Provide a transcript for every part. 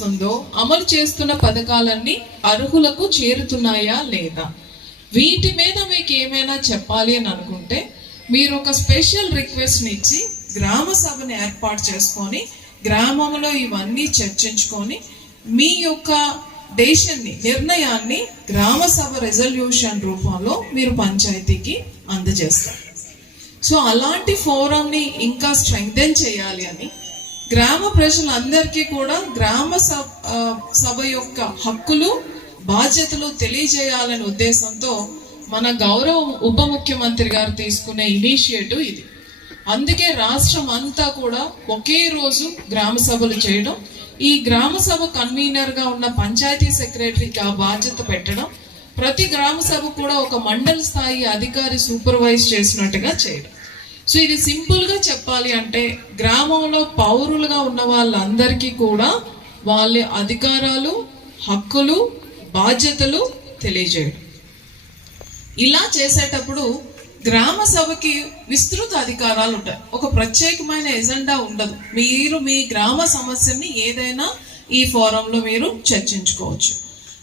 చేస్తుందో అమలు చేస్తున్న పథకాలన్నీ అర్హులకు చేరుతున్నాయా లేదా? వీటి మీద మీకు ఏమైనా చెప్పాలి అని అనుకుంటే మీరు ఒక స్పెషల్ రిక్వెస్ట్ని ఇచ్చి గ్రామ సభను ఏర్పాటు చేసుకొని గ్రామంలో ఇవన్నీ చర్చించుకొని మీ యొక్క డేషన్ని నిర్ణయాన్ని గ్రామ సభ రెజల్యూషన్ రూపంలో మీరు పంచాయతీకి అందజేస్తారు. సో అలాంటి ఫోరంని ఇంకా స్ట్రెంగ్థెన్ చేయాలి అని గ్రామ ప్రజలందరికీ కూడా గ్రామ సభ సభ యొక్క హక్కులు బాధ్యతలు తెలియజేయాలనే ఉద్దేశంతో మన గౌరవ ఉప ముఖ్యమంత్రి గారు తీసుకునే ఇనిషియేటివ్ ఇది. అందుకే రాష్ట్రం అంతా కూడా ఒకే రోజు గ్రామ సభలు చేయడం ఈ గ్రామ సభ కన్వీనర్గా ఉన్న పంచాయతీ సెక్రటరీకి ఆ బాధ్యత పెట్టడం ప్రతి గ్రామ సభ కూడా ఒక మండల స్థాయి అధికారి సూపర్వైజ్ చేసినట్టుగా చేయడం. సో ఇది సింపుల్గా చెప్పాలి అంటే గ్రామంలో పౌరులుగా ఉన్న వాళ్ళందరికీ కూడా వాళ్ళ అధికారాలు హక్కులు బాధ్యతలు తెలియజేయడం. ఇలా చేసేటప్పుడు గ్రామ సభకి విస్తృత అధికారాలు ఉంటాయి. ఒక ప్రత్యేకమైన ఎజెండా ఉండదు. మీరు మీ గ్రామ సమస్యని ఏదైనా ఈ ఫోరంలో మీరు చర్చించుకోవచ్చు.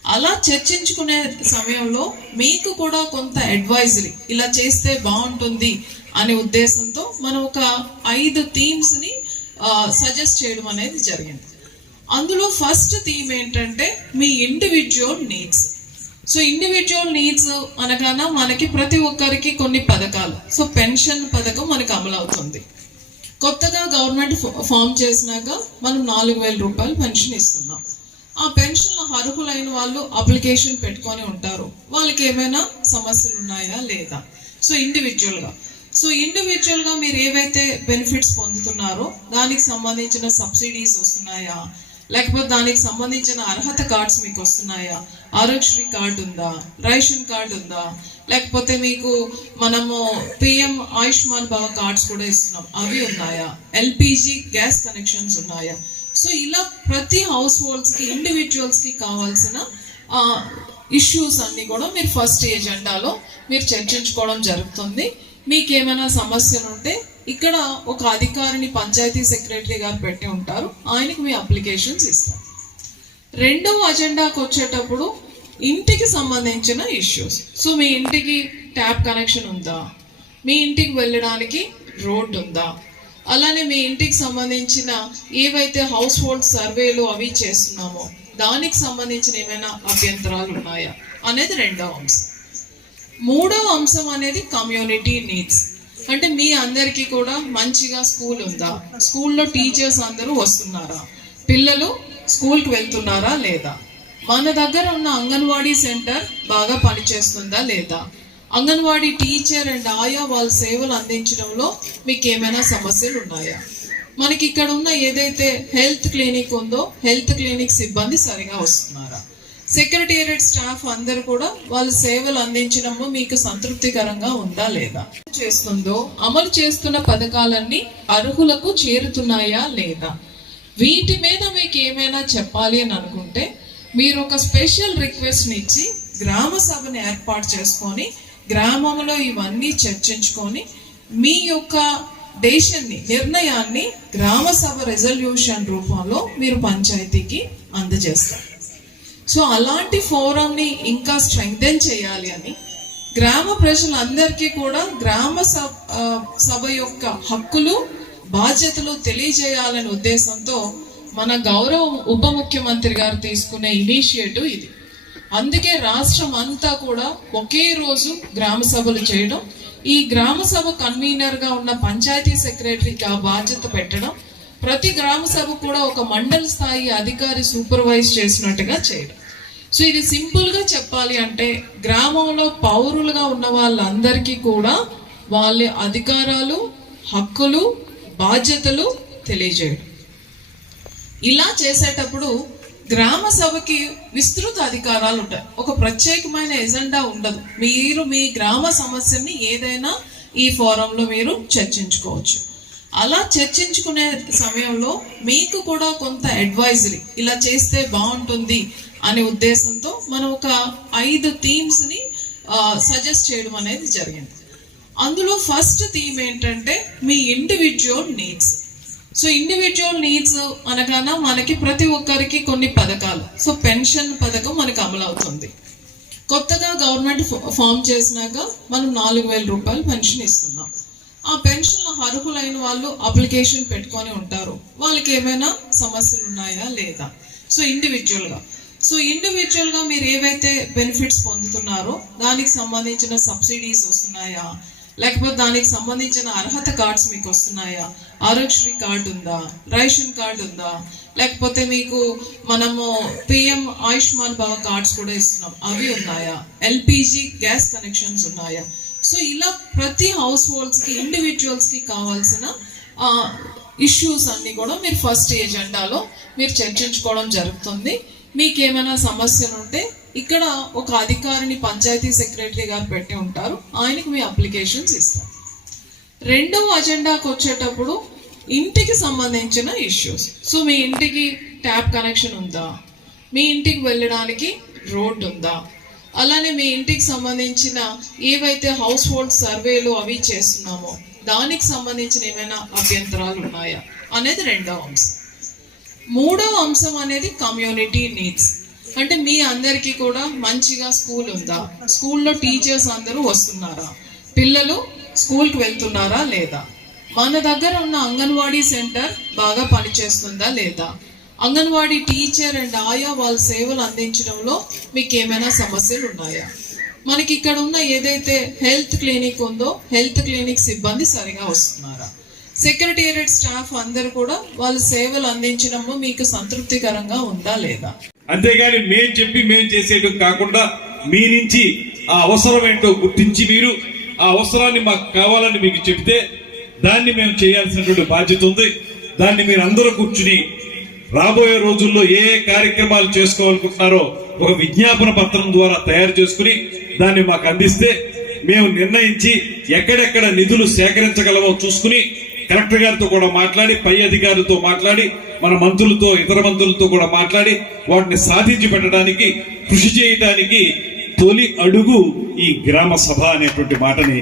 అలా చర్చించుకునే సమయంలో మీకు కూడా కొంత అడ్వైజరీ ఇలా చేస్తే బాగుంటుంది అనే ఉద్దేశంతో మనం ఒక ఐదు థీమ్స్ని సజెస్ట్ చేయడం అనేది జరిగింది. అందులో ఫస్ట్ థీమ్ ఏంటంటే మీ individual needs so individual needs అనగానే మనకి ప్రతి ఒక్కరికి కొన్ని పథకాలు. సో పెన్షన్ పథకం మనకు అమలు అవుతుంది కొత్తగా గవర్నమెంట్ ఫామ్ చేసినాక మనం నాలుగు వేల రూపాయలు పెన్షన్ ఇస్తున్నాం. ఆ పెన్షన్ అర్హులైన వాళ్ళు అప్లికేషన్ పెట్టుకొని ఉంటారు. వాళ్ళకి ఏమైనా సమస్యలు ఉన్నాయా లేదా సో ఇండివిజువల్గా సో ఇండివిజువల్గా మీరు ఏవైతే బెనిఫిట్స్ పొందుతున్నారో దానికి సంబంధించిన సబ్సిడీస్ వస్తున్నాయా? లేకపోతే దానికి సంబంధించిన అర్హత కార్డ్స్ మీకు వస్తున్నాయా? ఆరోగ్యశ్రీ కార్డు ఉందా? రేషన్ కార్డు ఉందా? లేకపోతే మీకు మనము పిఎం ఆయుష్మాన్ భవ కార్డ్స్ కూడా ఇస్తున్నాం. అవి ఉన్నాయా? ఎల్పిజి గ్యాస్ కనెక్షన్స్ ఉన్నాయా? సో ఇలా ప్రతి హౌస్ హోల్డ్స్కి ఇండివిజువల్స్కి కావాల్సిన ఇష్యూస్ అన్ని కూడా మీరు ఫస్ట్ ఎజెండాలో మీరు చర్చించుకోవడం జరుగుతుంది. మీకు ఏమైనా సమస్యలు ఉంటే ఇక్కడ ఒక అధికారిని పంచాయతీ సెక్రటరీ గారు పెట్టి ఉంటారు. ఆయనకి మీ అప్లికేషన్స్ ఇస్తారు. రెండవ అజెండాకు వచ్చేటప్పుడు ఇంటికి సంబంధించిన ఇష్యూస్. సో మీ ఇంటికి ట్యాప్ కనెక్షన్ ఉందా? మీ ఇంటికి వెళ్ళడానికి రోడ్ ఉందా? అలానే మీ ఇంటికి సంబంధించిన ఏవైతే హౌస్ హోల్డ్ సర్వేలు అవి చేస్తున్నామో దానికి సంబంధించిన ఏమైనా అభ్యంతరాలు ఉన్నాయా అనేది రెండవ అంశం. మూడవ అంశం అనేది కమ్యూనిటీ నీడ్స్ అంటే మీ అందరికీ కూడా మంచిగా స్కూల్ ఉందా? స్కూల్లో టీచర్స్ అందరూ వస్తున్నారా? పిల్లలు స్కూల్కి వెళ్తున్నారా లేదా? మన దగ్గర ఉన్న అంగన్వాడీ సెంటర్ బాగా పనిచేస్తుందా లేదా? అంగన్వాడీ టీచర్ అండ్ ఆయా వాళ్ళ సేవలు అందించడంలో మీకు ఏమైనా సమస్యలు ఉన్నాయా? మనకి ఇక్కడ ఉన్న ఏదైతే హెల్త్ క్లినిక్ ఉందో హెల్త్ క్లినిక్ సిబ్బంది సరిగా వస్తున్నారా? సెక్రటేరియట్ స్టాఫ్ అందరు కూడా వాళ్ళు సేవలు అందించడము మీకు సంతృప్తికరంగా ఉందా లేదా? చేస్తుందో అమలు చేస్తున్న పథకాలన్నీ అర్హులకు చేరుతున్నాయా లేదా? వీటి మీద మీకు ఏమైనా చెప్పాలి అని అనుకుంటే మీరు ఒక స్పెషల్ రిక్వెస్ట్ ఇచ్చి గ్రామ సభని ఏర్పాటు చేసుకొని గ్రామంలో ఇవన్నీ చర్చించుకొని మీ యొక్క డేషన్ని నిర్ణయాన్ని గ్రామ సభ రెజల్యూషన్ రూపంలో మీరు పంచాయతీకి అందజేస్తారు. సో అలాంటి ఫోరంని ఇంకా స్ట్రెంగ్థెన్ చేయాలి అని గ్రామ ప్రజలందరికీ కూడా గ్రామ సభ సభ యొక్క హక్కులు బాధ్యతలు తెలియజేయాలనే ఉద్దేశంతో మన గౌరవ ఉప ముఖ్యమంత్రి గారు తీసుకునే ఇనిషియేటివ్ ఇది. అందుకే రాష్ట్రం అంతా కూడా ఒకే రోజు గ్రామ సభలు చేయడం ఈ గ్రామ సభ కన్వీనర్గా ఉన్న పంచాయతీ సెక్రటరీకి ఆ బాధ్యత పెట్టడం ప్రతి గ్రామ సభ కూడా ఒక మండల స్థాయి అధికారి సూపర్వైజ్ చేసినట్టుగా చేయడం. సో ఇది సింపుల్గా చెప్పాలి అంటే గ్రామంలో పౌరులుగా ఉన్న వాళ్ళందరికీ కూడా వాళ్ళ అధికారాలు హక్కులు బాధ్యతలు తెలియజేయడం. ఇలా చేసేటప్పుడు గ్రామ సభకి విస్తృత అధికారాలు ఉంటాయి. ఒక ప్రత్యేకమైన ఎజెండా ఉండదు. మీరు మీ గ్రామ సమస్యని ఏదైనా ఈ ఫోరంలో మీరు చర్చించుకోవచ్చు. అలా చర్చించుకునే సమయంలో మీకు కూడా కొంత అడ్వైజరీ ఇలా చేస్తే బాగుంటుంది అనే ఉద్దేశంతో మనం ఒక ఐదు థీమ్స్ని సజెస్ట్ చేయడం అనేది జరిగింది. అందులో ఫస్ట్ థీమ్ ఏంటంటే మీ individual needs so individual needs అనగానే మనకి ప్రతి ఒక్కరికి కొన్ని పథకాలు. సో పెన్షన్ పథకం మనకు అమలవుతుంది కొత్తగా గవర్నమెంట్ ఫామ్ చేసినాక మనం నాలుగు వేల రూపాయలు పెన్షన్ ఇస్తున్నాం. ఆ పెన్షన్ అర్హులైన వాళ్ళు అప్లికేషన్ పెట్టుకొని ఉంటారు. వాళ్ళకి ఏమైనా సమస్యలు ఉన్నాయా లేదా? సో ఇండివిజువల్గా సో ఇండివిజువల్గా మీరు ఏవైతే బెనిఫిట్స్ పొందుతున్నారో దానికి సంబంధించిన సబ్సిడీస్ వస్తున్నాయా? లేకపోతే దానికి సంబంధించిన అర్హత కార్డ్స్ మీకు వస్తున్నాయా? ఆరోగ్యశ్రీ కార్డు ఉందా? రేషన్ కార్డు ఉందా? లేకపోతే మీకు మనము పిఎం ఆయుష్మాన్ భవ కార్డ్స్ కూడా ఇస్తున్నాం. అవి ఉన్నాయా? ఎల్పిజి గ్యాస్ కనెక్షన్స్ ఉన్నాయా? సో ఇలా ప్రతి హౌస్ హోల్డ్స్కి ఇండివిజువల్స్కి కావాల్సిన ఇష్యూస్ అన్నీ కూడా మీరు ఫస్ట్ ఎజెండాలో మీరు చర్చించుకోవడం జరుగుతుంది. మీకు ఏమైనా సమస్యలు ఉంటే ఇక్కడ ఒక అధికారిని పంచాయతీ సెక్రటరీ గారు పెట్టి ఉంటారు. ఆయనకి మీ అప్లికేషన్స్ ఇస్తారు. రెండవ అజెండాకు వచ్చేటప్పుడు ఇంటికి సంబంధించిన ఇష్యూస్ సో మీ ఇంటికి ట్యాప్ కనెక్షన్ ఉందా? మీ ఇంటికి వెళ్ళడానికి రోడ్ ఉందా? అలానే మీ ఇంటికి సంబంధించిన ఏవైతే హౌస్ హోల్డ్ సర్వేలు అవి చేస్తున్నామో దానికి సంబంధించిన ఏమైనా అభ్యంతరాలు ఉన్నాయా? అనేది రెండవ అంశం. మూడవ అంశం అనేది కమ్యూనిటీ నీడ్స్ అంటే మీ అందరికీ కూడా మంచిగా స్కూల్ ఉందా? స్కూల్లో టీచర్స్ అందరూ వస్తున్నారా? పిల్లలు స్కూల్కి వెళ్తున్నారా లేదా? మన దగ్గర ఉన్న అంగన్వాడీ సెంటర్ బాగా పనిచేస్తుందా లేదా? అంగన్వాడీ టీచర్ అండ్ ఆయా వాళ్ళ సేవలు అందించడంలో మీకు ఏమైనా సమస్యలు ఉన్నాయా? మనకి ఇక్కడ ఉన్న ఏదైతే హెల్త్ క్లినిక్ ఉందో హెల్త్ క్లినిక్ సిబ్బంది సరిగా వస్తున్నారా? సెక్రటేరియట్ స్టాఫ్ అందరు కూడా వాళ్ళ సేవలు అందించడంలో మీకు సంతృప్తికరంగా ఉందా లేదా? అంతేగాని మేం చెప్పి మేం చేసేయడం కాకుండా మీ నుంచి ఆ అవసరం ఏంటో గుర్తించి మీరు ఆ అవసరాన్ని మాకు కావాలని మీకు చెప్తే దాన్ని మేము చేయాల్సినటువంటి బాధ్యత ఉంది. దాన్ని మీరు అందరూ కూర్చుని రాబోయే రోజుల్లో ఏ కార్యక్రమాలు చేసుకోవాలనుకుంటున్నారో ఒక విజ్ఞాపన పత్రం ద్వారా తయారు చేసుకుని దాన్ని మాకు అందిస్తే మేము నిర్ణయించి ఎక్కడెక్కడ నిధులు సేకరించగలమో చూసుకుని కలెక్టర్ గారితో కూడా మాట్లాడి పై అధికారులతో మాట్లాడి మన మంత్రులతో ఇతర మంత్రులతో కూడా మాట్లాడి వాటిని సాధించి పెట్టడానికి కృషి చేయడానికి తొలి అడుగు ఈ గ్రామ సభ అనేటువంటి మాటని